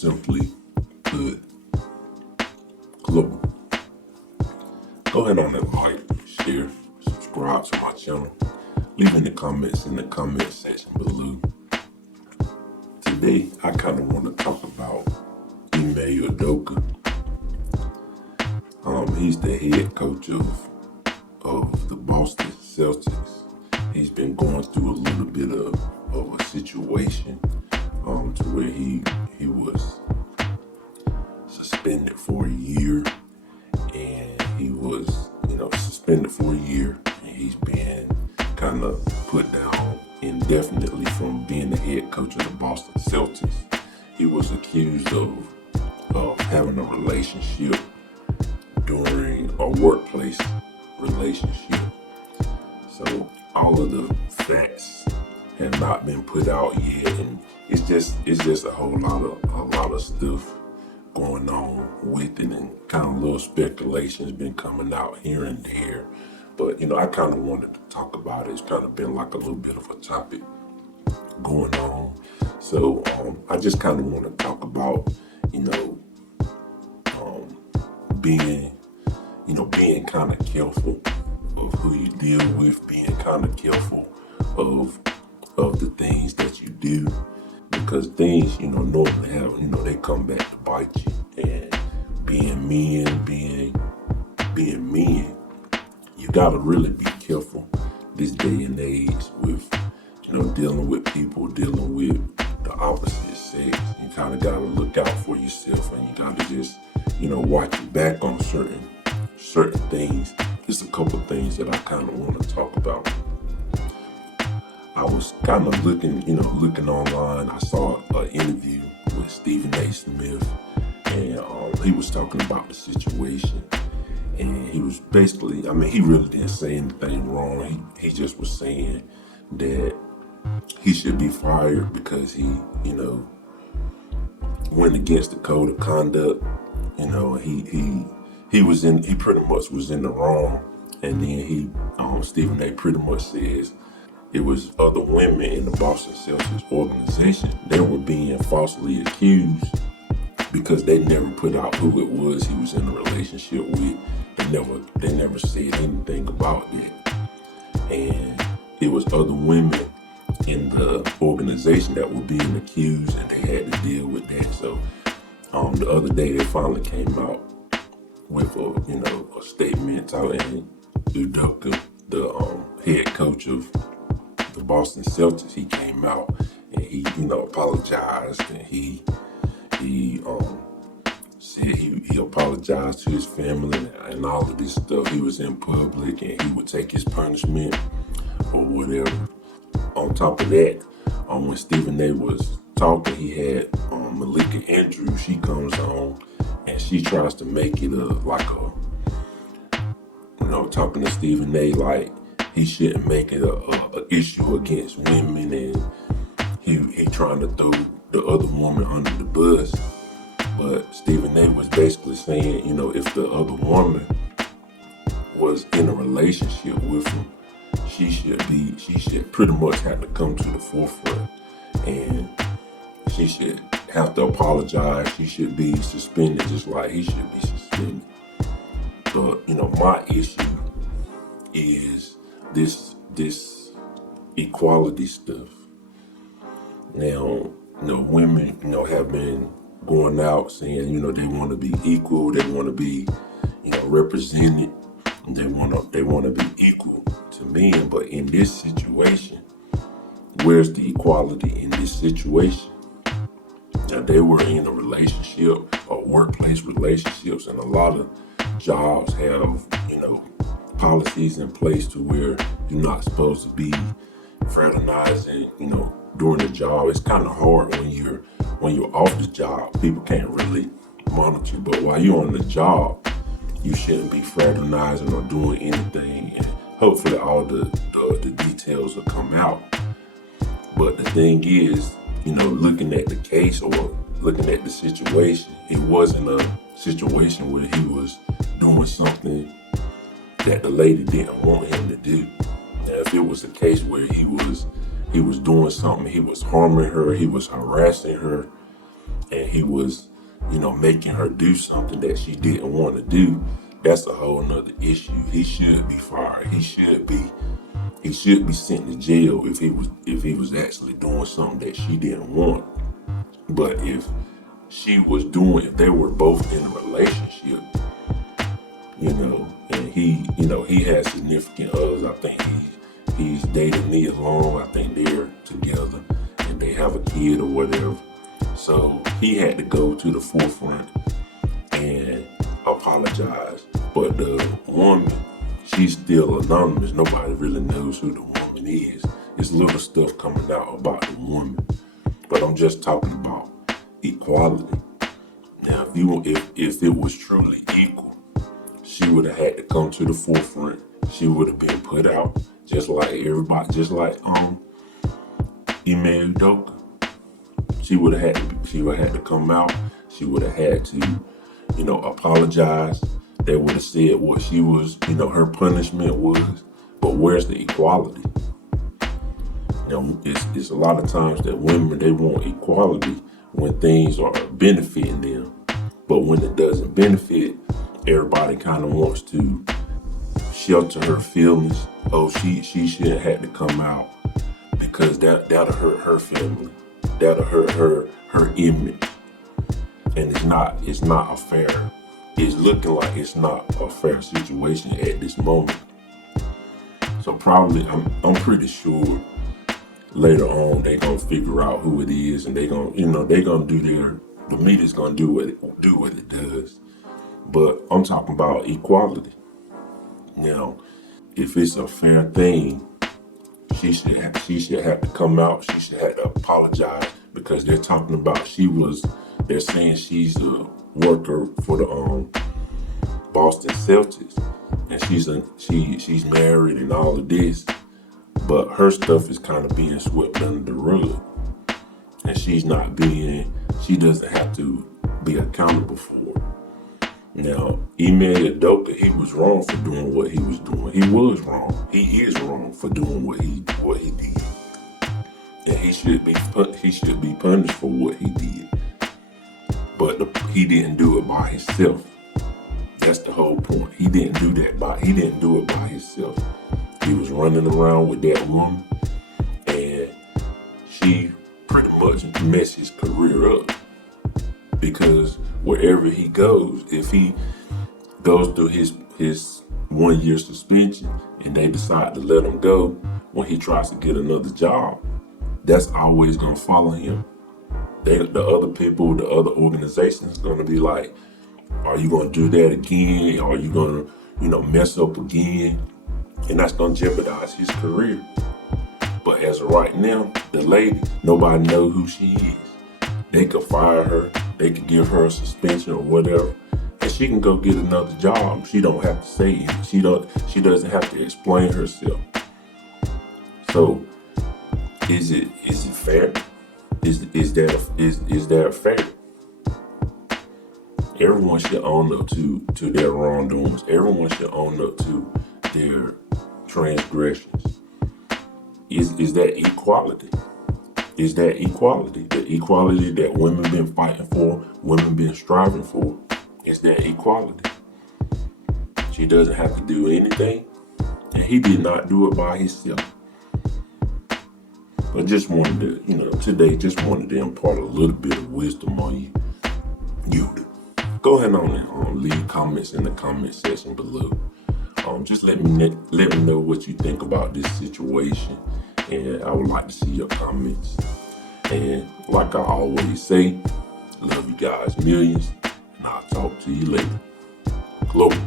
simply put, global. Go ahead on and like, share, subscribe to my channel. Leave in the comments in the comment section below. Today, I kind of want to talk about Ime Udoka. He's the head coach of the Boston Celtics. He's been going through a little bit of a situation to where he was suspended for a year, and he was suspended for a year, and he's been kind of put down indefinitely from being the head coach of the Boston Celtics. He was accused of having a relationship during a workplace relationship. So all of the facts have not been put out yet, and it's just a lot of stuff going on with it, and kind of little speculations been coming out here and there. But I kind of wanted to talk about it. It's kind of been like a little bit of a topic going on. So I just kind of want to talk about being kind of careful of who you deal with, being kind of careful of the things that you do, because things normally have they come back to bite you. And being men, you gotta really be careful this day and age with dealing with people, dealing with the opposite sex. You kind of gotta look out for yourself, and you gotta just watch your back on certain things. Just a couple things that I kind of want to talk about. I was kind of looking online. I saw an interview with Stephen A. Smith, and he was talking about the situation. And he was basically, he really didn't say anything wrong. He just was saying that he should be fired because he went against the code of conduct. He pretty much was in the wrong. And then Stephen A. pretty much says it was other women in the Boston Celtics organization. They were being falsely accused because they never put out who it was he was in a relationship with. They never said anything about it. And it was other women in the organization that were being accused, and they had to deal with that. So the other day they finally came out with a statement out, and Udoka, the head coach of the Boston Celtics, he came out and he apologized, and he said he apologized to his family and all of this stuff. He was in public and he would take his punishment or whatever. On top of that, when Stephen A. was talking, he had Malika Andrews. She comes on and she tries to make it talking to Stephen A. like he shouldn't make it a issue against women, and he trying to throw the other woman under the bus. But Stephen A. was basically saying, if the other woman was in a relationship with him, she should pretty much have to come to the forefront, and she should have to apologize. She should be suspended just like he should be suspended. But my issue is this equality stuff. Now, women, have been going out saying, they want to be equal, they want to be, represented, they want to be equal to men. But in this situation, where's the equality in this situation? Now, they were in a relationship or workplace relationships, and a lot of jobs have, policies in place to where you're not supposed to be fraternizing, during the job. It's kind of hard when you're off the job. People can't really monitor, but while you're on the job, you shouldn't be fraternizing or doing anything. And hopefully all the details will come out. But the thing is, looking at the case or looking at the situation, it wasn't a situation where he was doing something that the lady didn't want him to do. Now, if it was a case where he was doing something, he was harming her, he was harassing her, and he was, making her do something that she didn't want to do, that's a whole nother issue. He should be fired. He should be sent to jail if he was actually doing something that she didn't want. But if if they were both in a relationship, and he has significant others. I think he's dated Nia Long. I think they're together and they have a kid or whatever. So he had to go to the forefront and apologize. But the woman, she's still anonymous. Nobody really knows who the woman is. There's little stuff coming out about the woman. But I'm just talking about equality. Now, if it was truly equal, she would have had to come to the forefront. She would have been put out just like everybody, just like Ime Udoka. She would have had to come out. She would have had to, apologize. They would have said what she was, her punishment was. But where's the equality? It's a lot of times that women, they want equality when things are benefiting them. But when it doesn't benefit, everybody kind of wants to shelter her feelings. Oh, she shouldn't have to come out because that'll hurt her family. That'll hurt her image. And it's not a fair. It's looking like it's not a fair situation at this moment. So probably I'm pretty sure later on they gonna figure out who it is, and they gonna do the media's gonna do what it does. But I'm talking about equality. Now, if it's a fair thing, she should have to come out. She should have to apologize because they're talking about they're saying she's a worker for the Boston Celtics, and she's married and all of this, but her stuff is kind of being swept under the rug, and she doesn't have to be accountable for it. Now, Ime Udoka, he was wrong for doing what he was doing. He was wrong. He is wrong for doing what he did, and he should be punished for what he did. But he didn't do it by himself. That's the whole point. He didn't do it by himself. He was running around with that woman, and she pretty much messed his career up. Because wherever he goes, if he goes through his 1 year suspension and they decide to let him go, when he tries to get another job, that's always gonna follow him. The other people, the other organizations, gonna be like, "Are you gonna do that again? Are you gonna, mess up again?" And that's gonna jeopardize his career. But as of right now, the lady, nobody knows who she is. They could fire her. They could give her a suspension or whatever, and she can go get another job. She don't have to say it. She doesn't have to explain herself. So, is it fair? Is that fair? Everyone should own up to their wrongdoings. Everyone should own up to their transgressions. Is that equality? Is that equality? The equality that women been fighting for, women been striving for. Is that equality? She doesn't have to do anything, and he did not do it by himself. But just wanted to, today, just wanted to impart a little bit of wisdom on you. Go ahead on and leave comments in the comment section below. Just let me know what you think about this situation, and I would like to see your comments. And like I always say, love you guys millions, and I'll talk to you later. Global.